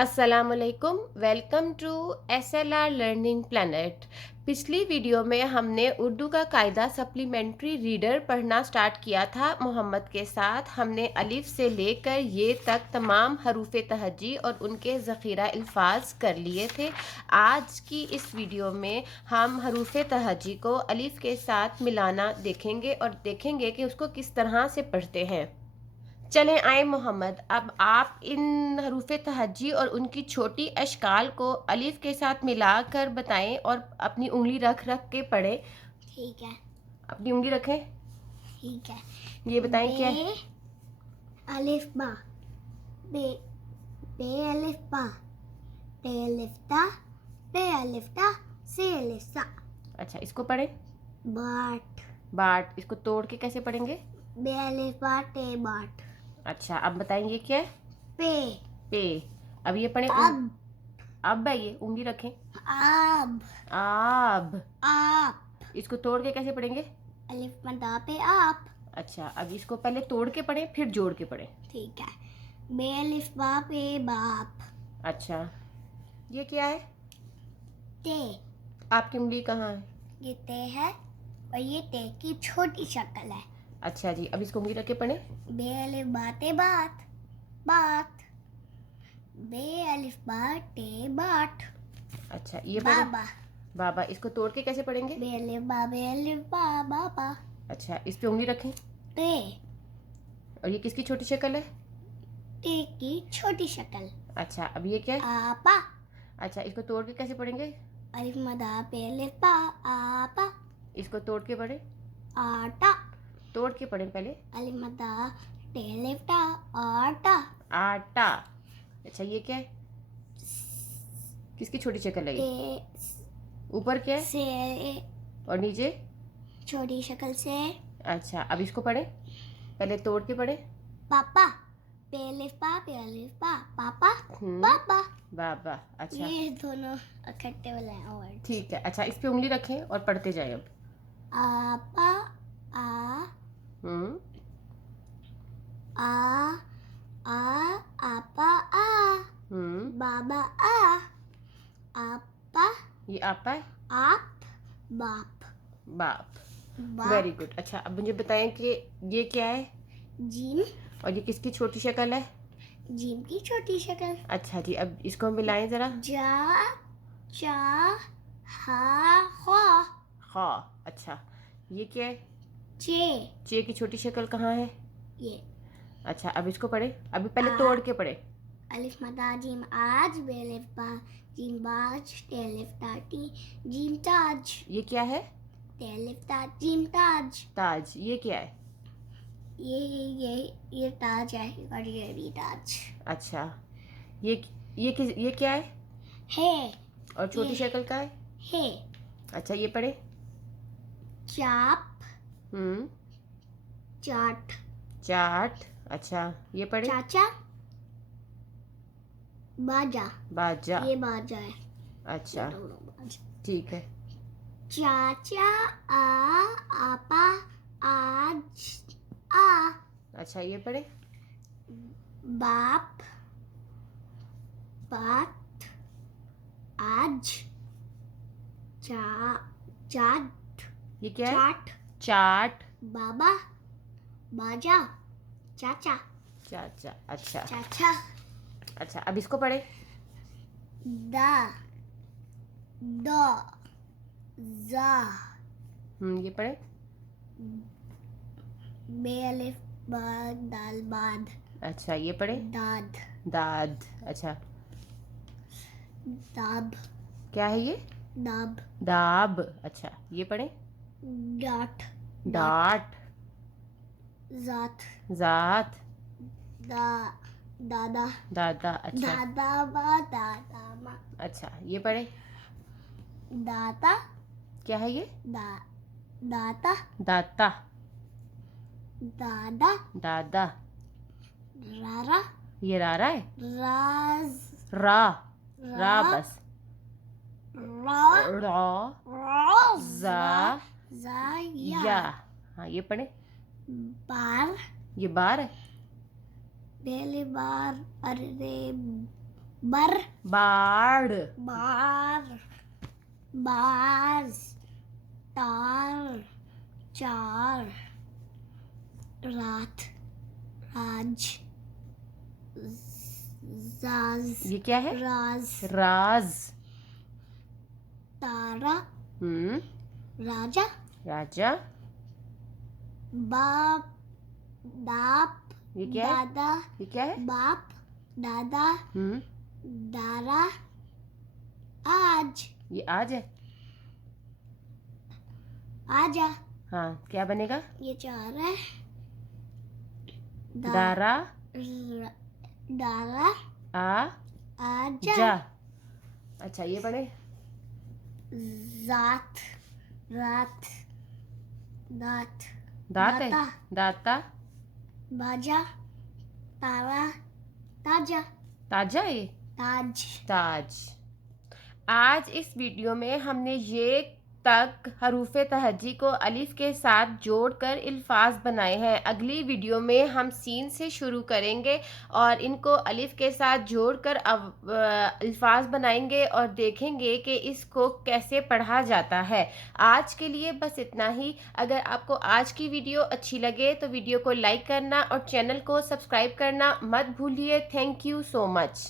अस्सलामुअलैकुम, welcome to SLR learning planet. पिछली video में हमने उर्दू का कायदा सप्लीमेंट्री रीडर पढ़ना स्टार्ट किया था मोहम्मद के साथ। हमने अलिफ से लेकर ये तक तमाम हरूफ तहजी और उनके ज़ख़ीरा अल्फाज कर लिए थे। आज की इस वीडियो में हम हरूफ तहजी को अलिफ के साथ मिलाना देखेंगे और देखेंगे कि उसको किस तरह से पढ़ते हैं। चलें आए मोहम्मद, अब आप इन हरूफ तहज्जी और उनकी छोटी अशकाल को अलिफ के साथ मिलाकर बताएं और अपनी उंगली रख रख के पढ़ें। ठीक है। अपनी उंगली रखें। ठीक है। ये बताएं क्या है? अलिफ बा, बे बे अलिफ बा, ते अलिफ ता, बे अलिफ ता, से अलिफ सा। अच्छा, इसको पढ़ें। बाट, बाट, इसको तोड़ के कैसे पढ़ेंगे? बे अलिफ बा टे बाट। अच्छा, अब बताएंगे क्या है? पे, पे। अब ये पढ़ें। अब है, ये उंगली रखें। आब, आब। आप। इसको तोड़ के कैसे पढ़ेंगे? अलिफ मदा पे आप। अच्छा, अब इसको पहले तोड़ के पढ़ें फिर जोड़ के पढ़ें। ठीक है। बे अलिफ बा पे बाप। अच्छा, ये क्या है? ते। आपकी उंगली कहाँ है? ये ते है और ये ते की छोटी शक्ल है। अच्छा जी, अब इसको उंगली रख के पढ़ें। बे अलिफ बाते बात, बात। बे अलिफ बाते बाट। अच्छा, ये पढ़ें। बाबा, बाबा, इसको तोड़ के कैसे पढ़ेंगे? बे अलिफ बा, बे अलिफ बा, बाबा। अच्छा, इस पे उंगली रखें। ते, और ये किसकी छोटी शक्ल है? ते की छोटी शक्ल। अच्छा, अब ये क्या है? आपा। अच्छा, इसको तोड़ के कैसे पढ़ेंगे? अलिफ मदा पे अलिफ बा, आपा। इसको तोड़ के पढ़ें। आटा। तोड़ के पढ़ें पहले। अलिफ मदा ते अलिफ टा, आटा। आटा। अच्छा, ये क्या है? किसकी छोटी शक्ल है ये? ते ऊपर क्या है? से और नीचे? छोटी शक्ल से अच्छा, अब इसको पढ़ें। पहले तोड़ के पढ़ें। पापा। पे अलिफ बा, पापा, पापा। बाबा। अच्छा, ये दोनों इकट्ठे वाले हैं वर्ड। ठीक है। अच्छा, इस पे उंगली रखें और पढ़ते जाएं अब। आपा, आ, हम्म आ, आपा, आ। बाबा, आ, आपा, ये आपा है। आप, बाप, बाप। बाप। Very good. अच्छा, अब मुझे बताएं कि ये क्या है? जीम। और ये किसकी छोटी शक्ल है? जीम की छोटी शक्ल। अच्छा जी, अब इसको मिलाएं जरा। जा, चा, हा, खा। खा। अच्छा, ये क्या है? चे। चे की छोटी शक्ल कहाँ है? ये। अच्छा, अब इसको पढ़े। अभी पहले आ। तोड़ के पढ़े। अलिफ मदा जीम आज, बे अलिफ बा, जीम बाज, ते अलिफ ताटी, जीम ताज। ये क्या है? ते अलिफ ताज, जीम ताज। ताज। ये क्या है? ये ताज है और ये भी ताज अच्छा, ये क्या है? है। और छोटी ये शक्ल का है? है। अच्छा, ये पढ़े। चाप, चाट। चाट। अच्छा, ये पढ़े। चाचा, बाजा। बाजा। ये बाजा है। अच्छा, ये दोनों बाजा। ठीक है। चाचा, आ, आपा, आज, आ। अच्छा, ये पढ़े। बाप, बात, आज, चा, चाट। ये क्या है? चाट। चाट। बाबा, बाजा, चाचा। चाचा। अच्छा। चाचा। अच्छा, अब इसको पढ़े। दा, दो, जा। ये पढ़े। बे अलिफ बाद, दाल बाद। अच्छा, ये पढ़े। दाद, दाद। अच्छा, दाब, क्या है ये? दाब। दाब। अच्छा, ये पढ़े। Dot, dot. जात, जात। दा, दादा, दादा। अच्छा। दादा बा, दादा मा। अच्छा, ये पढ़े। दाता, क्या है ये? दाता, दाता। दादा, दादा। रारा, ये रारा है। राज, रा। रा बस। रा, रा। जा। या। हाँ, ये पढ़े। बार, ये बार है। पहली बार, अरे बर, बाड़, बार, बाज, तार, चार, रात, राज, जाज, ये क्या है? राज, राज, तारा, राजा, राजा, बाप, दाप, ये क्या है? दादा, ये क्या है? बाप, दादा, दारा, आज, ये आज है। आजा, हाँ, क्या बनेगा? ये चार है, दारा, दारा, आ, आजा, जा। अच्छा, ये पढ़े। जात, रात, दात, दात है। दाता, दाता, बाजा, तारा, ताजा, ताजा है। ताज। ताज। आज इस वीडियो में हमने ये तक हरूफ तहज्जी को अलिफ के साथ जोड़कर अल्फाज बनाए हैं। अगली वीडियो में हम सीन से शुरू करेंगे और इनको अलिफ के साथ जोड़कर अल्फाज बनाएंगे और देखेंगे कि इसको कैसे पढ़ा जाता है। आज के लिए बस इतना ही। अगर आपको आज की वीडियो अच्छी लगे तो वीडियो को लाइक करना और चैनल को सब्सक्राइब करना मत भूलिए। Thank you so much.